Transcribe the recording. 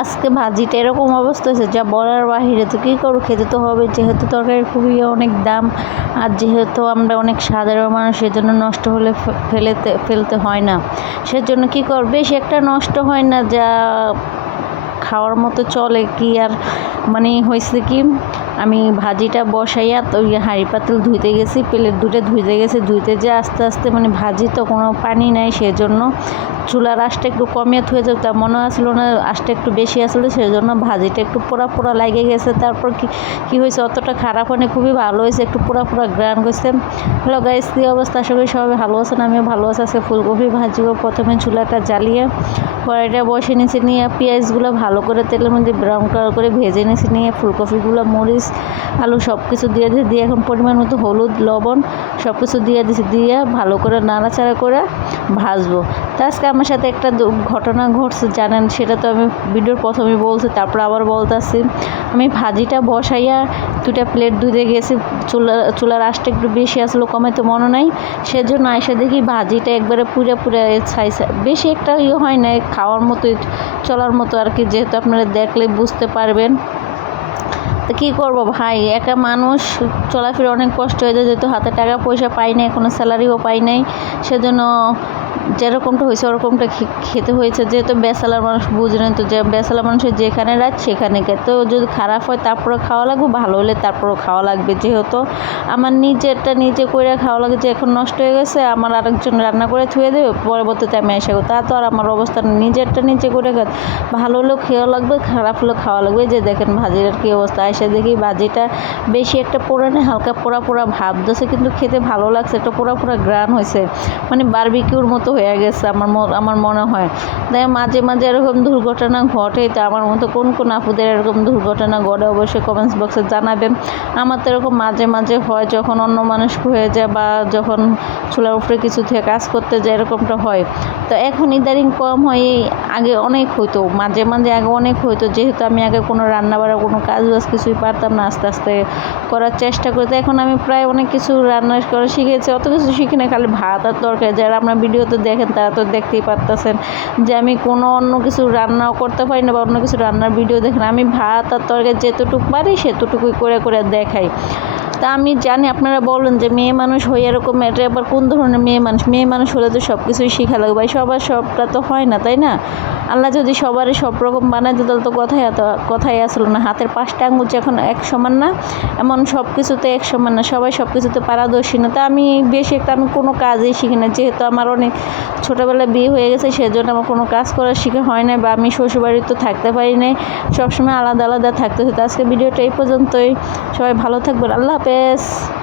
আজকে ভাজিটা এরকম অবস্থা হয়েছে যা বলার বাহিরে, তো কী করবো, খেতে তো হবে, যেহেতু তরকারি খুবই অনেক দাম, আর যেহেতু আমরা অনেক সাধারণ মানুষ, সেজন্য নষ্ট হলে ফেলতে হয় না, সেজন্য কী কর, বেশি একটা নষ্ট হয় না, যা খাওয়ার মতো চলে। কি আর মানে হয়েছে কি, আমি ভাজিটা বসাইয়া তো হাঁড়ি পাতিল ধুইতে গেছি, প্লেট দুটো ধুইতে গেছি, ধুইতে যে আস্তে আস্তে মানে ভাজি তো কোনো পানি নাই, সেজন্য চুলার আঁচটা একটু কমিয়ে থুয়ে যাও, তা মনে আসলো না, আঁচটা একটু বেশি আসলো, সেজন্য ভাজিটা একটু পোড়া পোড়া লাগে গেছে। তারপর কি হয়েছে, অতটা খারাপ হয়নি, খুবই ভালো হয়েছে, একটু পোড়া পোড়া গ্রান করছে। হ্যালো গাইস, কী অবস্থা, আশা করি সবাই ভালো আছেন, আমিও ভালো আছি। আজকে ফুলকপি ভাজিব। প্রথমে চুলাটা জ্বালিয়ে কড়াইটা বসে নিচে নিয়ে পেঁয়াজগুলো ভালো করে তেলের মধ্যে ব্রাউন কালার করে ভেজে নিচে নিয়ে ফুলকপিগুলো, মরিচ, আলু সব কিছু দিয়ে এখন পরিমাণ মতো হলুদ, লবণ সব কিছু দিয়ে ভালো করে নাড়াচাড়া করে ভাজবো। তো আজকে আমার সাথে একটা ঘটনা ঘটছে, জানেন, সেটা তো আমি ভিডিওর প্রথমে বলছি, তারপর আবার বলতেছি। আমি ভাজিটা বসাইয়া দুটা প্লেট ধুতে গেছি, চুলার আঁচটা একটু বেশি আসলো, কমাইতে মনে নাই, সেজন্য আইসা দেখি ভাজিটা একবারে পুরা বেশি একটা হয় না, খাওয়ার মতো চলার মতো আর কি, যেহেতু আপনারা দেখলে বুঝতে পারবেন। তো কী করবো ভাই, একা মানুষ, চলাফেরা অনেক কষ্ট হয়ে যায়, যেহেতু হাতে টাকা পয়সা পাই নাই, এখনও স্যালারিও পাই নাই, সেজন্য যেরকমটা হয়েছে ওরকমটা খেতে হয়েছে। যেহেতু বেসালার মানুষ, বুঝলেন তো, যে বেসালার মানুষের যেখানে রাত সেখানে তো যদি খারাপ হয় তারপরে খাওয়া লাগবে, ভালো হলে তারপরেও খাওয়া লাগবে। যেহেতু আমার নিজেরটা নিজে করে খাওয়া লাগে, যে এখন নষ্ট হয়ে গেছে, আমার আরেকজন রান্না করে থুয়ে দেবে, পরবর্তীতে আমি এসে তা তো আর আমার অবস্থা, নিজেরটা নিজে করে ভালো হলেও খেয়াও লাগবে, খারাপ হলেও খাওয়া লাগবে। যে দেখেন ভাজির কী অবস্থা, এসে দেখি ভাজিটা বেশি একটা পোড়া নেই, হালকা পোড়া পোড়া ভাব দিচ্ছে, কিন্তু খেতে ভালো লাগছে, একটা পোড়া পোড়া গ্রান হয়েছে, মানে বারবিকিউর মতো হয়ে গেছে আমার মনে হয়। তাই মাঝে মাঝে এরকম দুর্ঘটনা ঘটে, তো আমার মতো কোন কোন আপুদের এরকম দুর্ঘটনা ঘটে অবশ্যই কমেন্টস বক্সে জানাবেন। আমার তো এরকম মাঝে মাঝে হয়, যখন অন্য মানুষ হয়ে যায় বা যখন চুলার উপরে কিছু থেকে কাজ করতে যায়, এরকমটা হয়। তো এখন ইদারিং কম হয়, আগে অনেক হইতো, মাঝে মাঝে আগে অনেক হইতো, যেহেতু আমি আগে কোনো রান্না বাড়া কোনো কাজ বাজ কিছুই পারতাম না, আস্তে আস্তে করার চেষ্টা করতে এখন আমি প্রায় অনেক কিছু রান্না করা শিখেছি। অত কিছু শিখি না, খালি ভাত আর তরকারি, যারা আপনার ভিডিওতে দেখেন তারা তো দেখতেই পারতেছেন যে আমি কোনো অন্য কিছু রান্নাও করতে পারি না, বা অন্য কিছু রান্নার ভিডিও দেখেন, আমি ভাত আর তরকারি যেতটুকু পারি সেতটুকুই করে করে দেখাই। তা আমি জানি আপনারা বলেন যে মেয়ে মানুষ হয়ে এরকম, এটা আবার কোন ধরনের মেয়ে মানুষ হলে তো সব কিছুই শেখা লাগবে, ভাই সবটা তো হয় না, তাই না? আল্লাহ যদি সবারই সব রকম বানায় দিত, তাহলে তো কথাই আসলো না। হাতের 5টা আঙুল এখন এক সমান না, এমন সব কিছুতে এক সমান না, সবাই সব কিছুতে পারদর্শী না। তা আমি বেশি একটা আমি কোনো কাজই শিখি না, যেহেতু আমার অনেক ছোটোবেলায় বিয়ে হয়ে গেছে, সেজন্য আমার কোনো কাজ করা শেখা হয় না, বা আমি শ্বশুরবাড়িতে তো থাকতে পারি নাই, সবসময় আলাদা আলাদা থাকতে হতো। আজকে ভিডিওটা এই পর্যন্তই, সবাই ভালো থাকবেন, আল্লাহ হাফেজ।